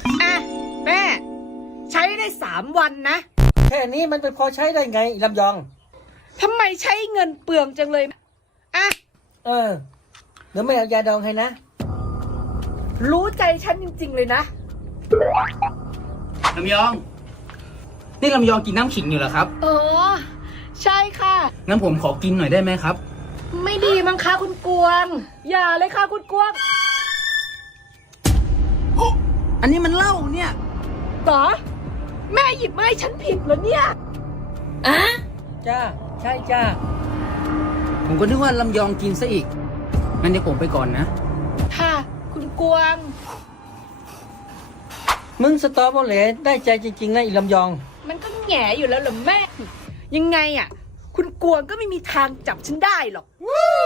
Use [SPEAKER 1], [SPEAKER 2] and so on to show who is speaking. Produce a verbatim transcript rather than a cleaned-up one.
[SPEAKER 1] อ่ะแม่ใช้ได้สามวันนะ
[SPEAKER 2] แค่นี้มันเป็นพอใช้ได้ไงลำยอง
[SPEAKER 1] ทำไมใช้เงินเปลืองจังเลยอ่ะ
[SPEAKER 2] เออเดี๋ยวไม่เอายาดองให้นะ
[SPEAKER 1] รู้ใจฉันจริงๆเลยนะ
[SPEAKER 3] ลำยองนี่ลำยองกินน้ำขิงอยู่เหรอครับ
[SPEAKER 1] อ๋อใช่ค่ะ
[SPEAKER 3] งั้นผมขอกินหน่อยได้ไหมครับ
[SPEAKER 1] ไม่ดีมั้งคะคุณกวงอย่าเลยค่ะคุณกวง
[SPEAKER 3] อันนี้มันเหล้าเนี่ย
[SPEAKER 1] ต่อแม่หยิบมาให้ฉันผิดเหรอเนี่ยอะ
[SPEAKER 2] จ้าใช่จ้า
[SPEAKER 3] ผมก็นึกว่าลำยองกินซะอีกงั้นเดี๋ยวผมไปก่อนนะ
[SPEAKER 1] ค่ะคุณกวง
[SPEAKER 2] มึงสตอเบอร์เหลได้ใจจริงๆนะอีลำยอง
[SPEAKER 1] มันก็แง่อยู่แล้วเหรอแม่ยังไงอ่ะคุณกวงก็ไม่มีทางจับฉันได้หรอก